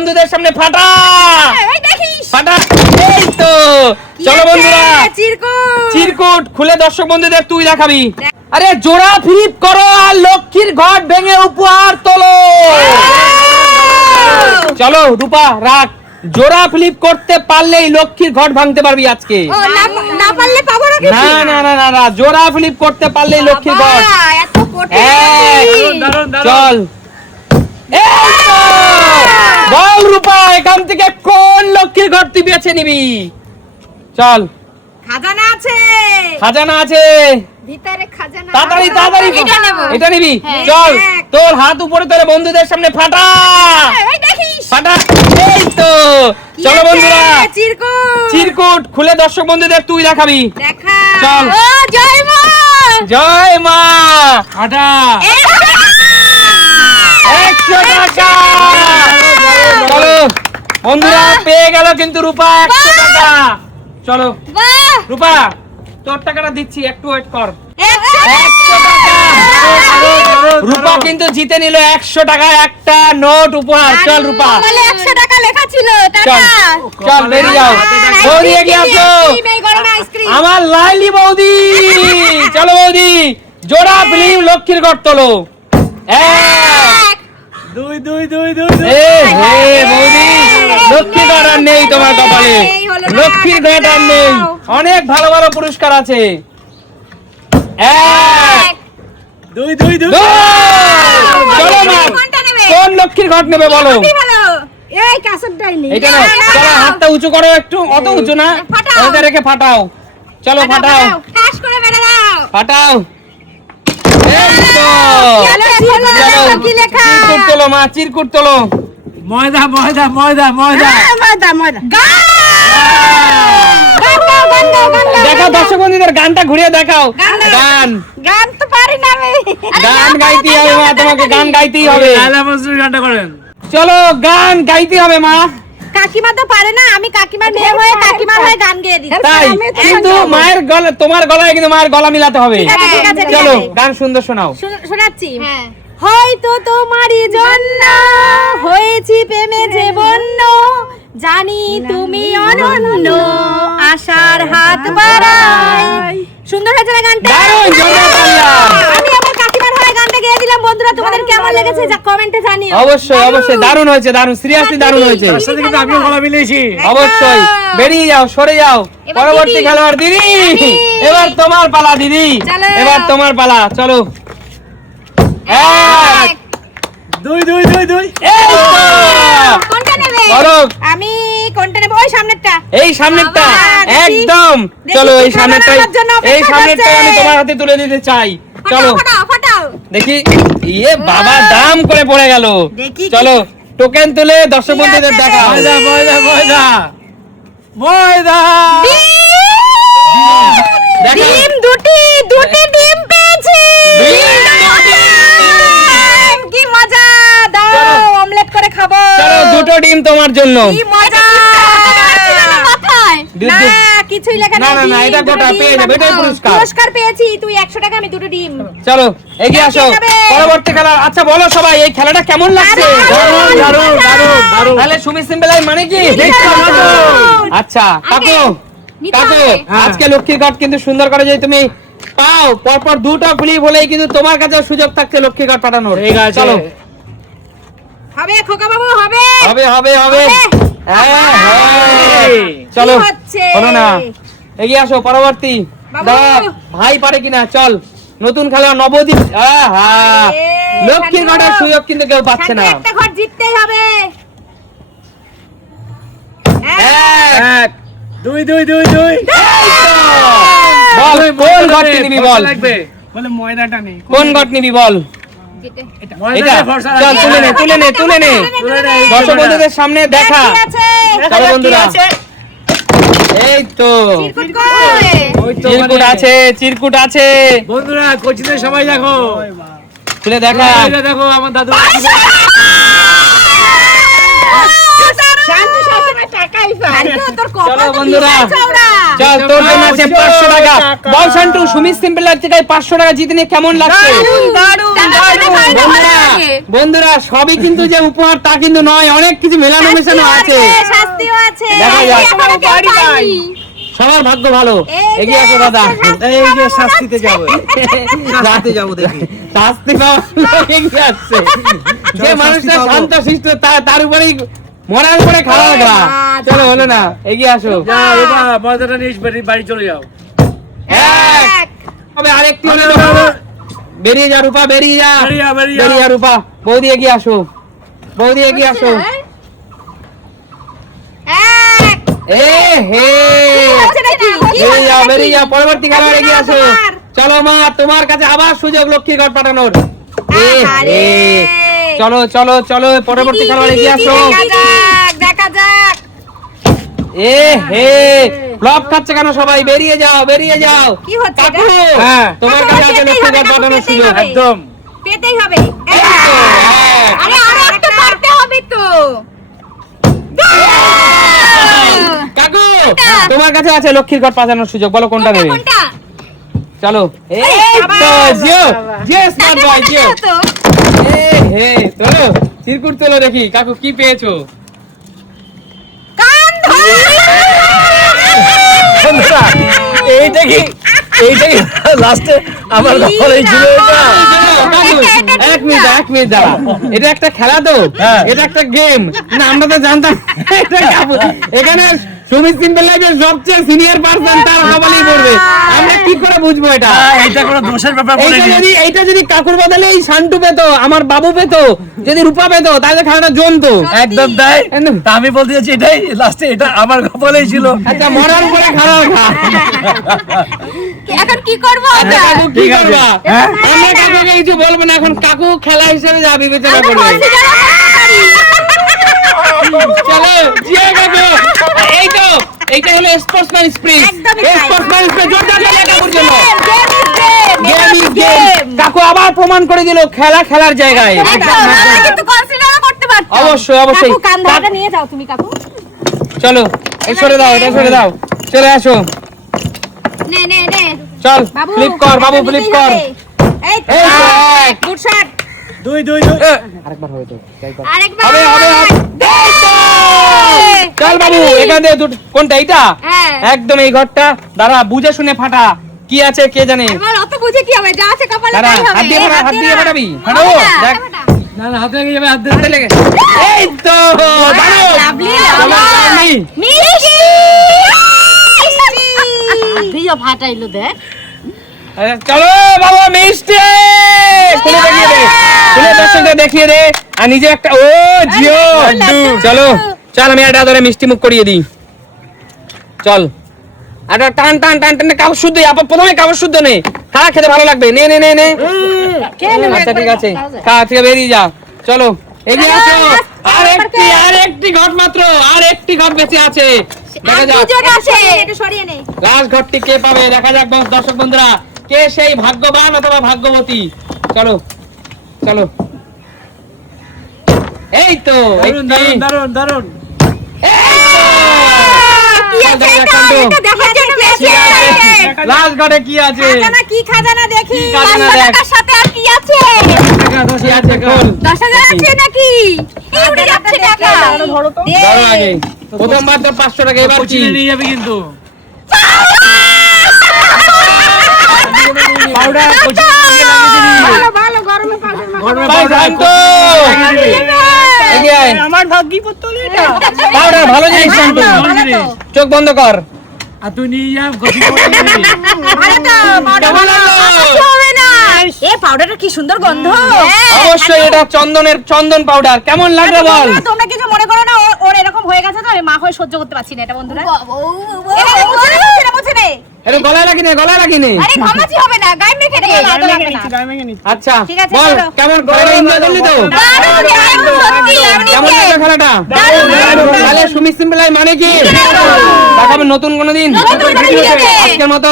বন্ধুদের সামনে ফাটা ফাটা। এই তো চলো বন্ধুরা, চিরকুট খুলে দর্শক বন্ধুদের তুই দেখাবি। আরে জোড়া ফ্লিপ করো আর লক্ষ্মীর ঘট ভেঙে উপহার তোলো। চলো রূপা রাখ, জোড়া ফ্লিপ করতে পারলেই লক্ষ্মীর ঘট ভাঙতে পারবি আজকে। না পারলে পাবো না কিছু। না না না না না, জোড়া ফ্লিপ করতে পারলেই লক্ষ্মীর ঘট। এত কোটি চল এই তো। বল রূপা, এখান থেকে কোন লক্ষ্মীর ঘট তুই বেছে নিবি? চল, খাজানা আছে, খাজানা আছে ভিতরে খাজানা। তাড়াতাড়ি তাড়াতাড়ি এটা নেব। এটা নিবি। হ্যাঁ। চল দেখ। তোর হাত উপরে তোর বন্ধুদের সামনে ফাটা এই দেখিস ফাটা। এই তো চলো বন্ধুরা, চিরকুট খুলে দর্শক বন্ধুদের তুই দেখাবি। দেখা। চল। ও জয় মা। জয় মা। ফাটা 100 টাকা। চলো বন্ধুরা, পেয়ে গেল কিন্তু রূপা 100 টাকা। চলো বাহ রূপা, তোর টাকাটা দিচ্ছি, একটু ওয়েট কর। 100 টাকা। রূপা কিন্তু জিতে নিল 100 টাকা একটা নোট উপহার। চল রূপা, বলে 100 টাকা লেখা ছিল। চল টাকা চল বেরিয়ে যাও। বৌদি এগিয়ে আসো, আমার লাইলি বৌদি। চলো বৌদি, জোড়া ফিল্ম লক্ষ্মীর ঘট তোলো। বৌদি লক্ষ্মী ঘট আর নেই তোমার কপালে, লক্ষ্মীর ঘট আর নেই। অনেক ভালো ভালো পুরস্কার আছে। চলো মা, কোন লক্ষ্মীর ঘট নেবে বলো? এই কাসরটাই নেই। এটা না, চলো হাতটা উঁচু করো একটু, অত উঁচু না, ওটা রেখে ফাটাও। চলো ফাটাও ঠাস করে মেরে দাও। ফাটাও। এই তো চলো কি লেখা? চিরকুট তোলো মা, চিরকুট তোলো। ময়দা ময়দা ময়দা ময়দা ময়দা ময়দা। দেখাও দর্শক বন্ধুদের, গানটা ঘুরিয়ে দেখাও। গান গান তো পারি না আমি। গান গাইতেই হবে মা, তোমাকে গান গাইতেই হবে। লালা মজনুর গানটা করেন। চলো গান গাইতে হবে মা। কাকিমা তো পারে না, আমি কাকিমার মেয়ে হয়ে কাকিমার হয়ে গান গেয়ে দিই। তাই কিন্তু মায়ের গলা, তোমার গলায় কিন্তু মায়ের গলা মিলাতে হবে। ঠিক আছে, ঠিক চলো আছে। গান সুন্দর শোনাও। শোনাচ্ছি। হয়তো তোমারই জন্য হয়েছি প্রেমে যে বন্য, জানি তুমি অনন্য, আশার হাত বাড়াই। সুন্দর হয়েছে না গানটা? দারুণ, জোরে পারলাম। আমি আমার কাকিমার হয়ে গানটা গেয়ে দিলাম। বন্ধুরা তোমাদের কেমন লেগেছে কমেন্টে জানিও। অবশ্যই অবশ্যই দারুণ হয়েছে, দারুণ, সিরিয়াসলি দারুণ হয়েছে। তার সাথে কিন্তু আমিও গলা মিলিয়েছি। অবশ্যই বেরিয়ে যাও, সরে যাও। এবার পরবর্তী দিদি। খেলোয়াড় দিদি, আমি। এবার তোমার পালা দিদি, চলো। এবার তোমার পালা। চলো এক, দুই দুই দুই দুই এই তো। কোনটা নেবে? বলো। আমি কোনটা নেব? ওই সামনেরটা। এই সামনেরটা বাবা, দেখি। একদম। দেখি চলো এই কি সামনেরটাই, খাবার আমার জন্য অপেক্ষা এই সামনেরটাই করছে। আমি তোমার হাতে তুলে দিতে চাই। চলো ফাটাও ফাটাও। দেখি। ইয়ে বাবা, দাম করে পড়ে গেল। দেখি কি- চলো টোকেন তুলে দর্শক কি বন্ধুদের আছে? দেখাও। ময়দা ময়দা ময়দা ময়দা দেখাও। ডিম দুটি ডিম পেয়েছি। কি মজা! দাও চলো। অমলেট করে খাবো। চলো দুটো ডিম তোমার জন্য। কি মজা! দুধ না দিন। কিছুই লেখা না, নেই। না, না, ডিম, এটা দুটো গোটা ডিম, পেয়ে যাবে, এটাই পুরস্কার। পুরস্কার পেয়েছি। তুই 100 টাকা, আমি দুটো ডিম। চলো এগিয়ে আসো, কে যাবে? পরবর্তী খেলা। আচ্ছা বলো সবাই, এই খেলাটা কেমন লাগছে? দারুণ, দারুণ দারুণ দারুণ তাহলে সুমি সিম্পল মানে কি? আচ্ছা কাকু, নিতে কাকু হবে। আজকে লক্ষ্মীর ঘট কিন্তু সুন্দর করে যদি তুমি পাও, পরপর দুটো ফ্লিপ হলেই কিন্তু তোমার কাছে সুযোগ থাকছে লক্ষ্মীর ঘট পাঠানোর। ঠিক আছে। চলো হবে খোকা বাবু, হবে। হবে হবে হবে। হবে। হ্যাঁ, হ্যাঁ। কি চলো হচ্ছে? হলো না, এগিয়ে আসো পরবর্তী। বাবু। দেখ, ভাই পারে কিনা। চল নতুন খেলা নবদ্বীপ। আহা, এ, লক্ষ্মীর শান্ত। ঘটের সুযোগ কিন্তু কেউ পাচ্ছে না। সামনে একটা ঘর জিততেই হবে। এক, দুই দুই দুই দুই বল কোন ঘরটি নিবি বল, লাগবে বলে ময়দাটা নেই কোন ঘট নিবি বল। এটা চল তুলে নে তুলে নে তুলে নে, দর্শক বন্ধুদের সামনে দেখা। কি আছে? চলো বন্ধুরা, এই তো চিরকুট কই? চিরকুট আছে, চিরকুট আছে, বন্ধুরা কোচিতে সবাই দেখো, খুলে দেখা। দেখো আমার দাদু শান্ত সবসময় টাকাই পায়। তোর কপাল চলো তো বন্ধুরা, বিশাল চওড়া। চল তোর জন্য আছে 500 টাকা। বল শান্টু, সুমিত সিম্পল থেকে 500 টাকা জিতে নিয়ে কেমন লাগছে? বন্ধুরা সবই কিন্তু যে উপহার তা কিন্তু নয়, অনেক কিছু মেলানো মেশানো আছে। শাস্তিও আছে। দেখা যাক। এখনো কেউ পায়নি। সবার ভাগ্য ভালো। এগিয়ে আসো দাদা। এই যে শাস্তিতে যাবো, শাস্তিতে যাবো দেখি। শাস্তি পাওয়া এগিয়ে আসছে। যে মানুষটা শান্ত শিষ্ট তার উপরেই মরার উপরে খাওয়া লাগা। চলো হলো না, এগিয়ে আসো। যা এবার ময়দাটা নিয়ে বাড়ি চলে যাও। এক। তবে আরেকটি হলো, বেরিয়ে যা রূপা, বেরিয়ে যা, বেরিয়ে যা রূপা। বৌদি এগিয়ে আসো, বৌদি এগিয়ে আসো। এ হে, বেরিয়ে যাও, বেরিয়ে যাও। পরবর্তী খেলোয়াড় এগিয়ে আসো। চলো মা, তোমার কাছে আবার সুযোগ লক্ষ্মীর ঘর পাঠানোর। এ হে, চলো চলো চলো, পরবর্তী খেলোয়াড় এগিয়ে আসো। দেখা যাক। এ হে, ব্লক খাচ্ছে কেন সবাই? বেরিয়ে যাও, বেরিয়ে যাও। কি হচ্ছে কাকু, হ্যাঁ, তোমার কাছে আছে লক্ষ্মীর ঘর পাঠানোর সুযোগ। একদম পেতেই হবে। এই তো, হ্যাঁ। আরে আরে একটু পারতে হবে তো। কাকু, তোমার কাছে আছে লক্ষ্মীর ঘর পাঠানোর সুযোগ, বলো কোনটা নেবে? কোনটা? চলো। এই তো, জিও জিও স্মার্ট বয়, জিও। তো এ হে, চলো চিরকুট তোলো দেখি কাকু কি পেয়েছো। কান ধরে। বন্ধুরা, এইটা কি লাস্টে আমার কপালেই ছিল এটা। এক মিনিট দাঁড়া, এটা একটা খেলা তো, হ্যাঁ। এটা একটা গেম না, আমরা তো জানতাম এটা কাকু। এখানে সুমিত সিম্পল লাইফের সবচেয়ে সিনিয়র পারসন, তার কপালেই পড়বে। আমরা কি করে বুঝবো এটা? এটা কোনো দোষের ব্যাপার বলে এইটা যদি কাকুর বদলে এই শান্টু পেতো, আমার বাবু পেতো, যদি রূপা পেতো, তাহলে খেলাটা জমতো। একদম তাই। তা আমি বলতে চাচ্ছি এটাই লাস্টে, এটা আমার কপালেই ছিল। আচ্ছা, মরার উপরে খারাপ খা। এখন কি করব আমরা? কাকু কি ঠিক আছে। করবা? হ্যাঁ? আমরা কাকুকে কিছু বলবো না, এখন কাকু খেলা হিসেবে যা বিবেচনা আমরা করবে। বলছি যারা পারি। চলো জিয়া কাকু, এই তো, এইটা হলো স্পোর্টসম্যান স্পিরিট। একদমই তাই। স্পোর্টসম্যান স্পিরিট, জোরদার তালি কাকুর জন্য। Game is game. গেম কাকু আবার প্রমাণ করে দিল খেলা খেলার জায়গায়। একদম, আমরা কিন্তু কনসিডারও করতে পারতাম। অবশ্যই, অবশ্যই। কাকু, কান ধরাটা নিয়ে যাও তুমি কাকু। চলো, এই সরে দাও, এটা সরে দাও, চলে আসো। নে নে নে চল, বাবু, ফ্লিপ কর বাবু, এটা ফ্লিপ নিতেই কর। হবে। এই তো, এই তো, এক। Good shot. দুই আরেকবার হবে তো, একবার। আরেকবার। হবে, হবে, হবে। এই তো! চল বাবু, এখান থেকে কোনটা? এইটা হ্যাঁ। একদম এই ঘরটা। দাঁড়া, বুঝে শুনে ফাটা, কি আছে কে জানে। এবার অত বুঝে কি হবে? যা আছে কপালে দাঁড়া, তাই হবে। হাত দিয়ে এই ফাটা, হাত দিয়ে ফাটাবি। ফাটাবো। ফাটাবো, ফাটা, দেখ। ফাটা। না না, হাতে লেগে যাবে, হাতে হাতে লেগে। এই তো, দাঁড়াও। লাভলি, চলো, লাভলি। চাঁদনি। মিষ্টি। ভিডিও ফাটাইলো দেখ। আচ্ছা, চলো বাবা, মিষ্টি খুলে দেখিয়ে দে, খুলে দর্শকদের দেখিয়ে দে। আর নিজে একটা, ও জিও, চলো চল, আমি একটা ধরে মিষ্টি মুখ করিয়ে দিই। চল, একটা টান টান টান টান, কাগজ শুদ্ধ। প্রথমে কাগজ শুদ্ধ নে, খা, খেতে ভালো লাগবে। নে নে নে নে। আচ্ছা ঠিক আছে, খা, থেকে বেরিয়ে যা। চলো এগিয়ে আসো। আরেকটি ঘট মাত্র, আরেকটি ঘট বেঁচে আছে। দেখা যাক দুজন আছে। একটু সরিয়ে নে। লাস্ট ঘরটি কে পাবে, দেখা যাক দর্শক বন্ধুরা, কে সেই ভাগ্যবান অথবা ভাগ্যবতী। চলো চলো, এই তো দারুন। কি আছে এটা? এটা দেখার জন্য বেশি আছে। লাস্ট ঘরে কি আছে? খাজানা কি খাজানা দেখি। কি খাজানা 500 দেখ। টাকার সাথে আর কি আছে? কি আছে খোল। 10,000 আছে নাকি? এই উড়ে যাচ্ছে টাকা। দে। ধরো আগে, প্রথমবার তো 500 টাকা, এবার কি? কোচিনে নিয়ে যাবে কিন্তু। পাউডার কোচিনে নিয়ে লাগিয়ে দিবি। ভালো ভালো গরমে পাউডার মাখো। গরমে ভাই powder শান্ত, লাগিয়ে দিবি। এগিয়ে আয়। আমার ভাগ্যি পড়তো এটা। পাউডার ভালো জিনিস শান্ত। ভালো তো। চোখ বন্ধ কর। আর তুই নিয়ে যা, কোচিনে নিয়ে যাবি। ভালো তো, পাউডার কেমন ভালো। লাগলো? কিছু হবে না। এ পাউডারটা কি সুন্দর গন্ধ। অবশ্যই এটা চন্দন পাউডার। কেমন লাগলো বল? তোমরা কিছু মনে করো না, ওর এরকম হয়ে গেছে তো আমি মা হয়ে সহ্য করতে পারছি না এটা বন্ধুরা। এটা মুছে নে। এটা গলায় লাগিনি, গলায় লাগিনি। আরে ঘামাচি হবে না, গায়ে মেখে দে। আচ্ছা ঠিক আছে, বল, চলো। কেমন খেলাটা এনজয় করলি তো? দারুণ, দারুণ, সত্যি, আমি কেমন লাগলো খেলাটা? দারুণ। তাহলে সুমিত সিম্পল মানে কি? দেখাবে নতুন কোনো দিন। নতুন কোনো দিনে। আজকের মতো